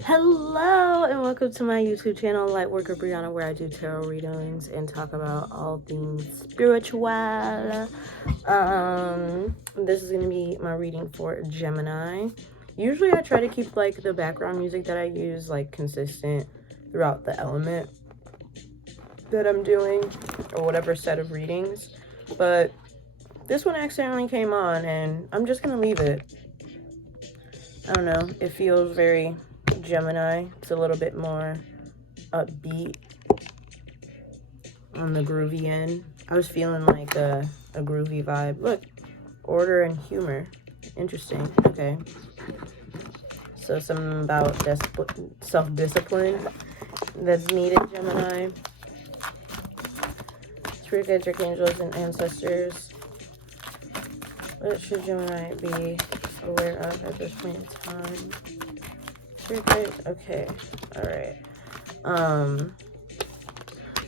Hello and welcome to my YouTube channel, Lightworker Brianna, where I do tarot readings and talk about all things spiritual. This is gonna be my reading for Gemini. Usually I try to keep like the background music that I use like consistent throughout the element that I'm doing or whatever set of readings, but this one accidentally came on and I'm just gonna leave it. I don't know, it feels very Gemini. It's a little bit more upbeat on the groovy end. I was feeling like a groovy vibe. Look, order and humor. Interesting. Okay. So something about self-discipline that's needed, Gemini. Spirit guides, archangels, and ancestors. What should Gemini be aware of at this point in time? Spirit guides. Okay. All right.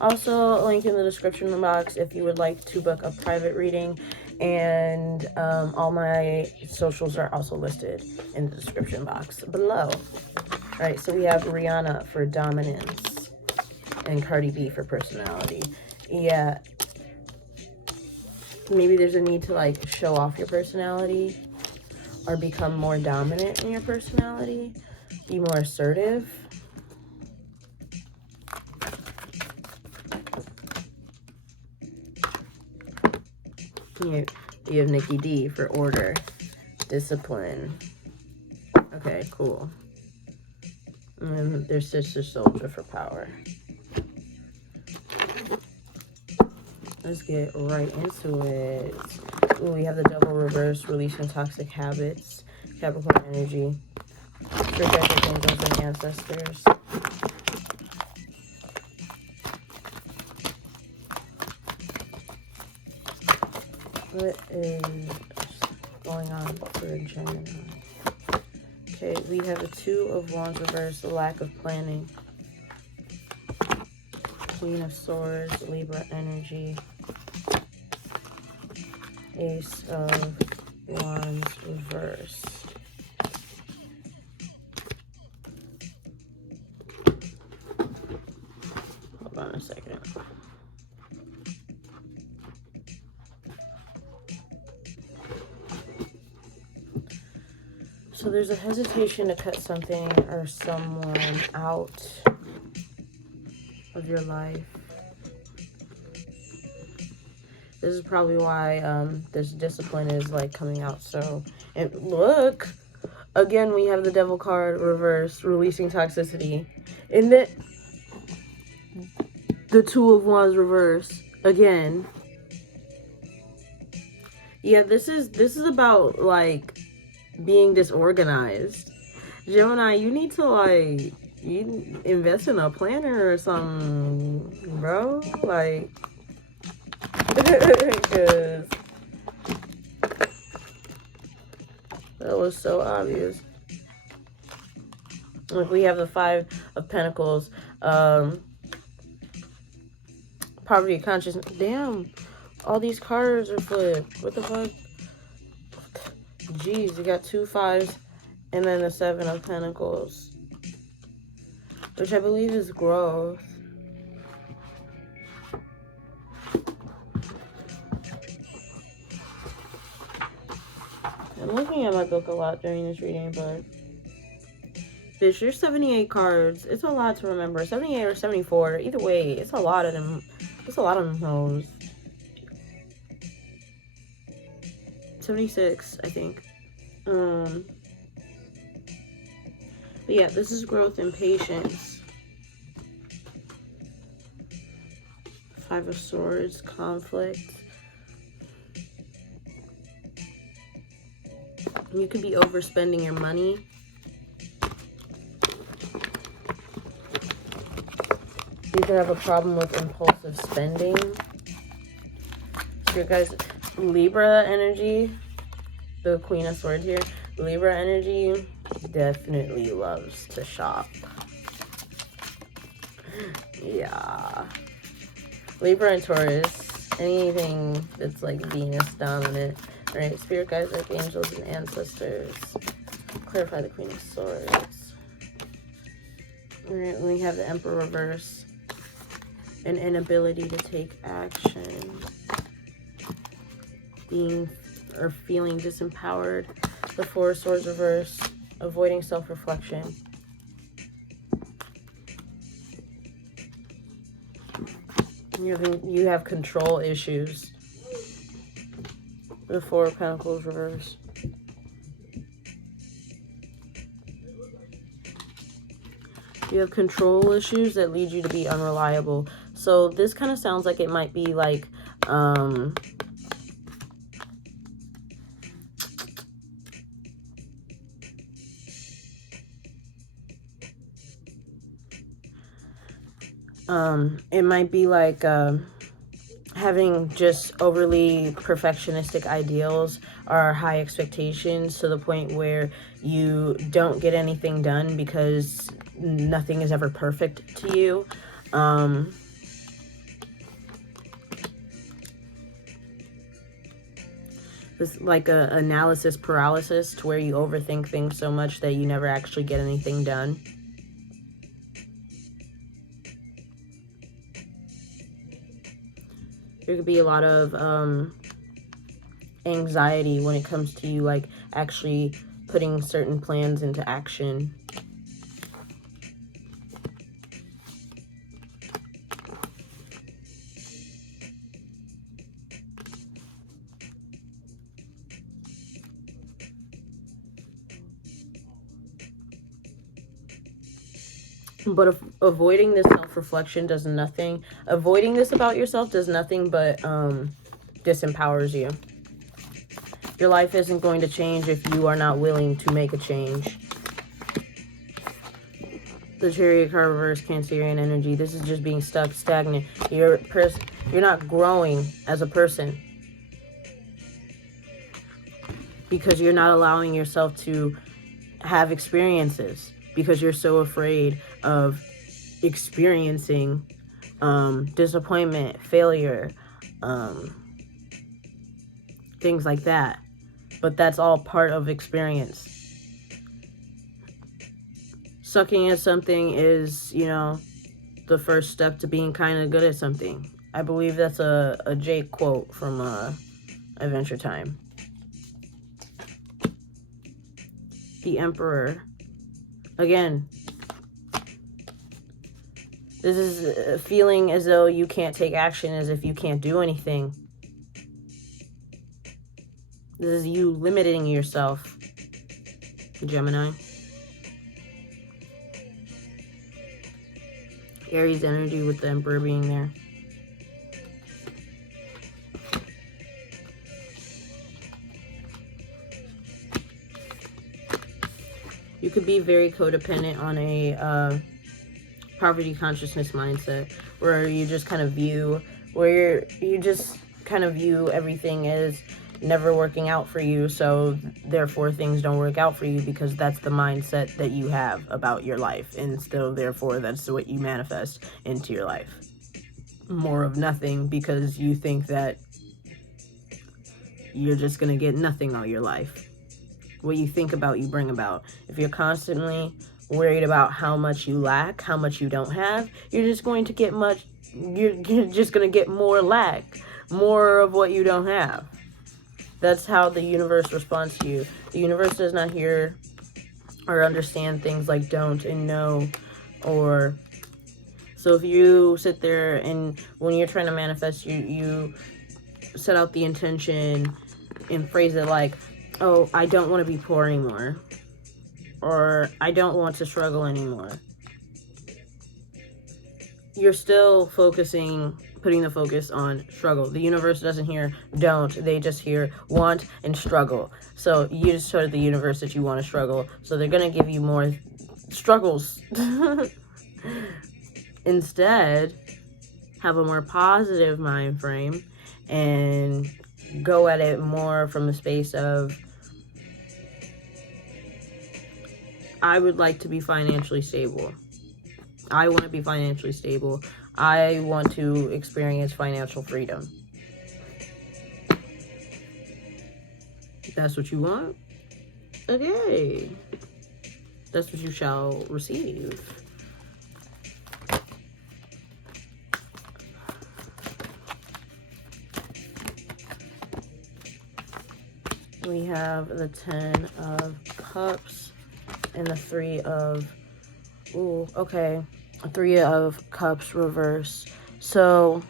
Also, link in the description box if you would like to book a private reading, and all my socials are also listed in the description box below. All right, so we have Rihanna for dominance and Cardi B for personality. Yeah, maybe there's a need to like show off your personality or become more dominant in your personality, be more assertive. You have Nikki D for order, discipline. Okay, cool. And then there's Sister Soldier for power. Let's get right into it. Ooh, we have the Devil reverse, releasing toxic habits, Capricorn energy, protected angels and ancestors. What is going on for Gemini? Okay, we have the Two of Wands reversed, the lack of planning. Queen of Swords, Libra energy. Ace of Wands reversed. Hold on a second. So there's a hesitation to cut something or someone out of your life. This is probably why this discipline is like coming out. So, and look, again, we have the Devil card reversed, releasing toxicity. And the Two of Wands reversed again. Yeah, this is about like being disorganized. Gemini, you need to like you invest in a planner or something, bro. Like, because that was so obvious. Like, we have the Five of Pentacles, poverty of consciousness. Damn, all these cards are flipped. What the fuck? Jeez, you got two fives and then the Seven of Pentacles, which I believe is growth. I'm looking at my book a lot during this reading, but bitch, there's 78 cards. It's a lot to remember. 78 or 74. Either way, it's a lot of them. It's a lot of them hoes. 76, I think. But yeah, this is growth and patience. Five of Swords, conflict. You could be overspending your money. You could have a problem with impulsive spending. Your guys, Libra energy, the Queen of Swords here. Libra energy definitely loves to shop. Yeah. Libra and Taurus, anything that's like Venus dominant. Right, spirit guides, archangels, and ancestors. Clarify the Queen of Swords. Alright, we have the Emperor reverse. An inability to take action. Being or feeling disempowered. The Four of Swords reverse. Avoiding self-reflection. You have control issues. The Four of Pentacles reverse. You have control issues that lead you to be unreliable. So this kind of sounds like it might be like, it might be like, having just overly perfectionistic ideals or high expectations to the point where you don't get anything done because nothing is ever perfect to you. It's like a analysis paralysis to where you overthink things so much that you never actually get anything done. There could be a lot of anxiety when it comes to you, like, actually putting certain plans into action. But if avoiding this self-reflection does nothing. Avoiding this about yourself does nothing but disempowers you. Your life isn't going to change if you are not willing to make a change. The Chariot card reverse, Cancerian energy. This is just being stuck, stagnant. You're not growing as a person. Because you're not allowing yourself to have experiences. Because you're so afraid of experiencing disappointment, failure, things like that. But that's all part of experience. Sucking at something is, you know, the first step to being kind of good at something. I believe that's a Jake quote from Adventure Time. The Emperor. Again, this is feeling as though you can't take action, as if you can't do anything. This is you limiting yourself, Gemini. Aries energy with the Emperor being there. You could be very codependent on a poverty consciousness mindset, where you just kind of view, you just kind of view everything as never working out for you, so therefore things don't work out for you, because that's the mindset that you have about your life, and still therefore that's what you manifest into your life. More of nothing, because you think that you're just gonna get nothing all your life. What you think about, you bring about. If you're constantly worried about how much you lack, how much you don't have, you're just going to get you're just going to get more lack, more of what you don't have. That's how the universe responds to you. The universe does not hear or understand things like don't and no, or so if you sit there and when you're trying to manifest, you set out the intention and phrase it like, oh, I don't want to be poor anymore, or I don't want to struggle anymore. You're still putting the focus on struggle. The universe doesn't hear don't, they just hear want and struggle. So you just told the universe that you want to struggle, so they're going to give you more struggles. Instead, have a more positive mind frame and go at it more from the space of, I would like to be financially stable. I want to be financially stable. I want to experience financial freedom. That's what you want? Okay. That's what you shall receive. we have the 10 of Cups and the 3 of... Ooh, okay. 3 of Cups reverse. So,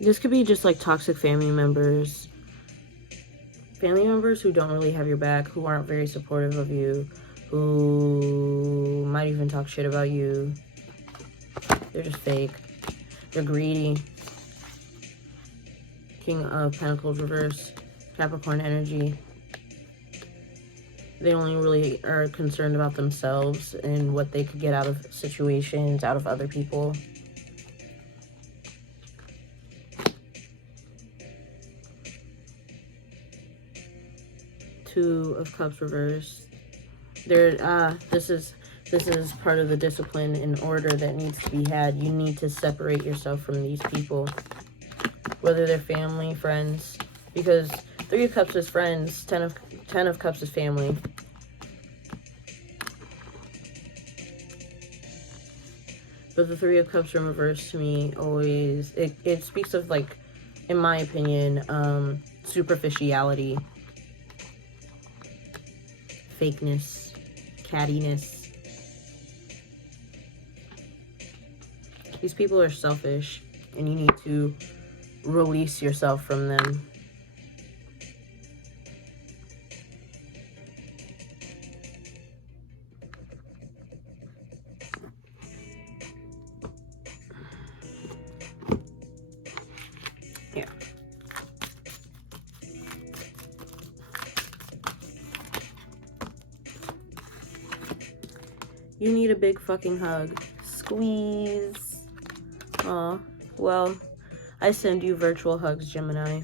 this could be just like toxic family members. Family members who don't really have your back, who aren't very supportive of you, who might even talk shit about you. They're just fake. They're greedy. King of Pentacles reverse. Capricorn energy. They only really are concerned about themselves and what they could get out of situations, out of other people. Two of Cups reverse. This is part of the discipline and order that needs to be had. You need to separate yourself from these people, whether they're family, friends, because 3 of Cups is friends, 10 of Cups is family. But the 3 of Cups in reverse to me always, it speaks of, like, in my opinion, superficiality, fakeness, cattiness. These people are selfish, and you need to release yourself from them. Yeah. You need a big fucking hug. Squeeze. Aw, well, I send you virtual hugs, Gemini.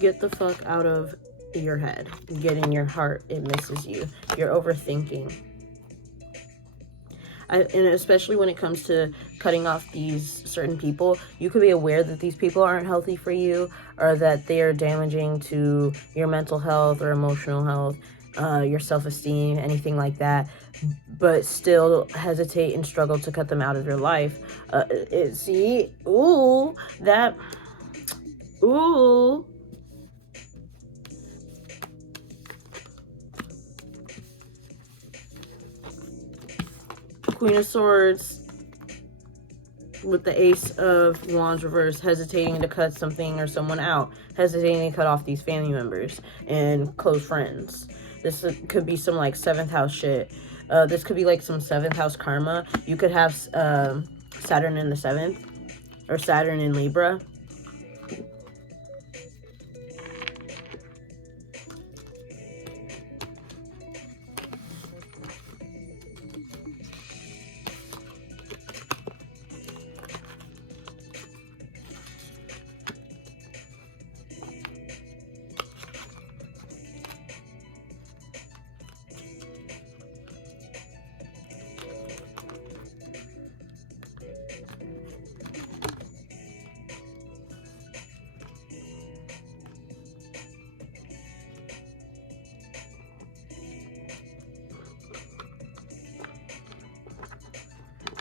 Get the fuck out of your head. Get in your heart. It misses you. You're overthinking. And especially when it comes to cutting off these certain people, you could be aware that these people aren't healthy for you, or that they are damaging to your mental health or emotional health, your self-esteem, anything like that, but still hesitate and struggle to cut them out of your life. See, ooh, that, ooh. Queen of Swords with the Ace of Wands reverse, hesitating to cut something or someone out, hesitating to cut off these family members and close friends. This could be some like 7th house shit. This could be like some 7th house karma. You could have Saturn in the 7th or Saturn in Libra.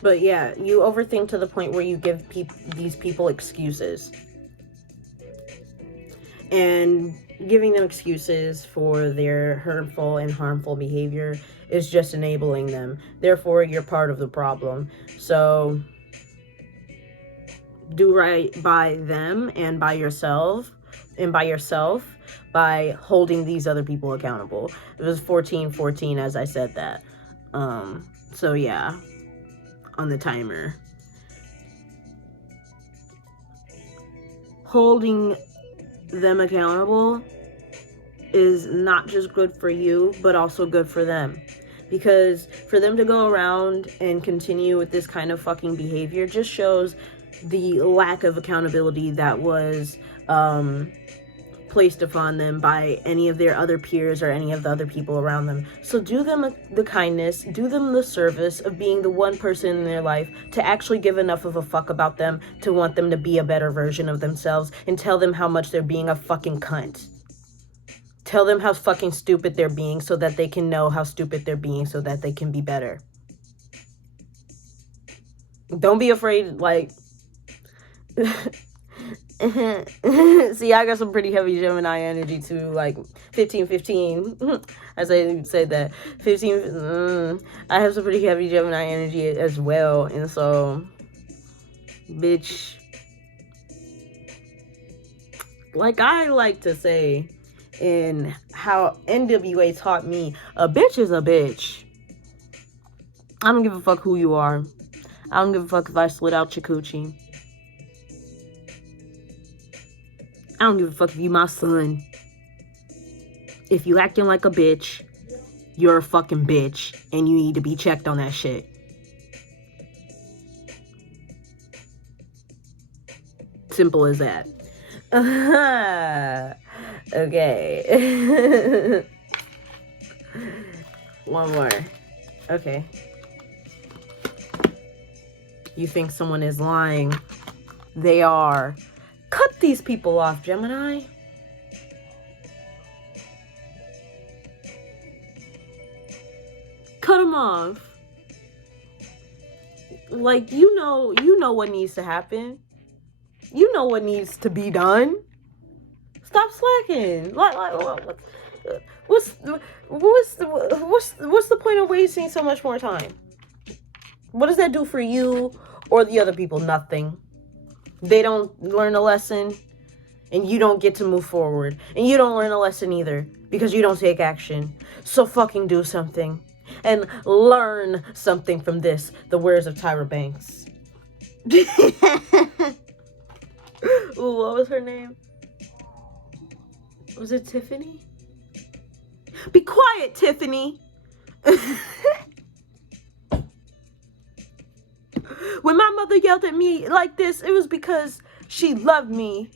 But yeah, you overthink to the point where you give these people excuses. And giving them excuses for their hurtful and harmful behavior is just enabling them. Therefore, you're part of the problem. So, do right by them and by yourself, by holding these other people accountable. It was 14-14 as I said that. So yeah, on the timer. Holding them accountable is not just good for you, but also good for them. Because for them to go around and continue with this kind of fucking behavior just shows the lack of accountability that was placed upon them by any of their other peers or any of the other people around them. So do them the kindness, do them the service of being the one person in their life to actually give enough of a fuck about them to want them to be a better version of themselves, and tell them how much they're being a fucking cunt. Tell them how fucking stupid they're being so that they can know how stupid they're being so that they can be better. Don't be afraid, like... See, I got some pretty heavy Gemini energy too, like 15. As I said that 15. I have some pretty heavy Gemini energy as well, and so, bitch, like I like to say, in how NWA taught me, a bitch is a bitch. I don't give a fuck who you are. I don't give a fuck if I slid out your coochie. I don't give a fuck if you my son. If you acting like a bitch, you're a fucking bitch, and you need to be checked on that shit. Simple as that. Okay. One more. Okay. You think someone is lying. They are. Cut these people off, Gemini. Cut them off. Like, you know what needs to happen. You know what needs to be done. Stop slacking. What's the point of wasting so much more time? What does that do for you or the other people? Nothing. They don't learn a lesson, and you don't get to move forward. And you don't learn a lesson either, because you don't take action. So fucking do something. And learn something from this, the words of Tyra Banks. Ooh, what was her name? Was it Tiffany? Be quiet, Tiffany. When my mother yelled at me like this, it was because she loved me.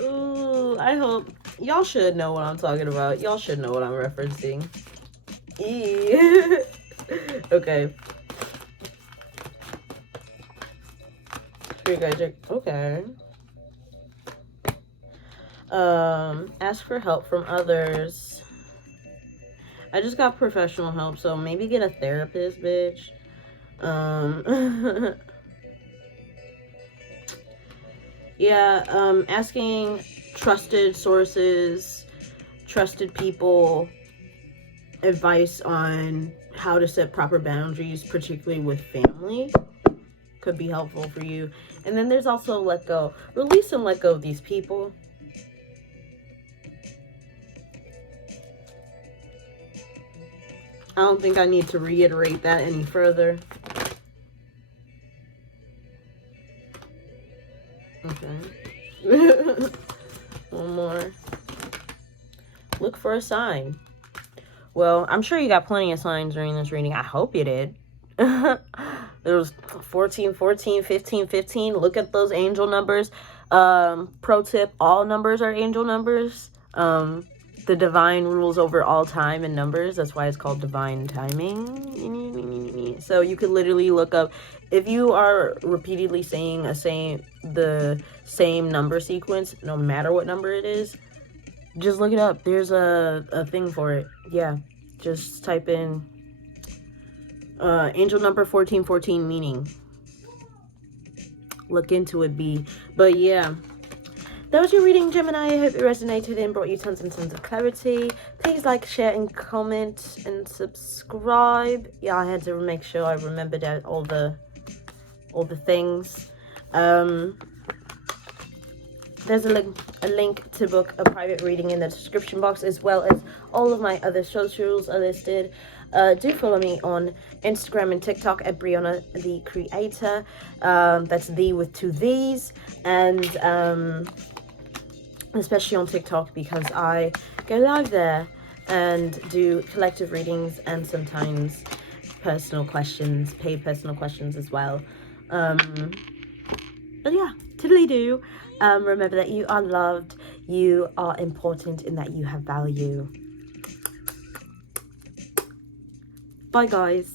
Ooh, I hope y'all should know what I'm talking about. Y'all should know what I'm referencing. Okay. Okay. Ask for help from others. I just got professional help, so maybe get a therapist, bitch. Yeah, asking trusted sources, trusted people, advice on how to set proper boundaries, particularly with family, could be helpful for you. And then there's also let go. Release and let go of these people. I don't think I need to reiterate that any further. Okay. One more. Look for a sign. Well, I'm sure you got plenty of signs during this reading. I hope you did. There was 14, 14, 15, 15. Look at those angel numbers. Pro tip, all numbers are angel numbers. The divine rules over all time and numbers. That's why it's called divine timing. So you could literally look up, if you are repeatedly saying the same number sequence, no matter what number it is, just look it up. There's a thing for it. Yeah, just type in angel number 1414 meaning. Look into it, B. But yeah, that was your reading, Gemini. I hope it resonated and brought you tons and tons of clarity. Please like, share, and comment, and subscribe. Yeah, I had to make sure I remembered all the things. There's a link to book a private reading in the description box, as well as all of my other socials are listed. Do follow me on Instagram and TikTok at Brianna the Creator. That's the with two V's, and especially on TikTok, because I go live there and do collective readings and sometimes personal questions, paid personal questions as well. But yeah, tiddly-do. Remember that you are loved, you are important, and that you have value. Bye, guys.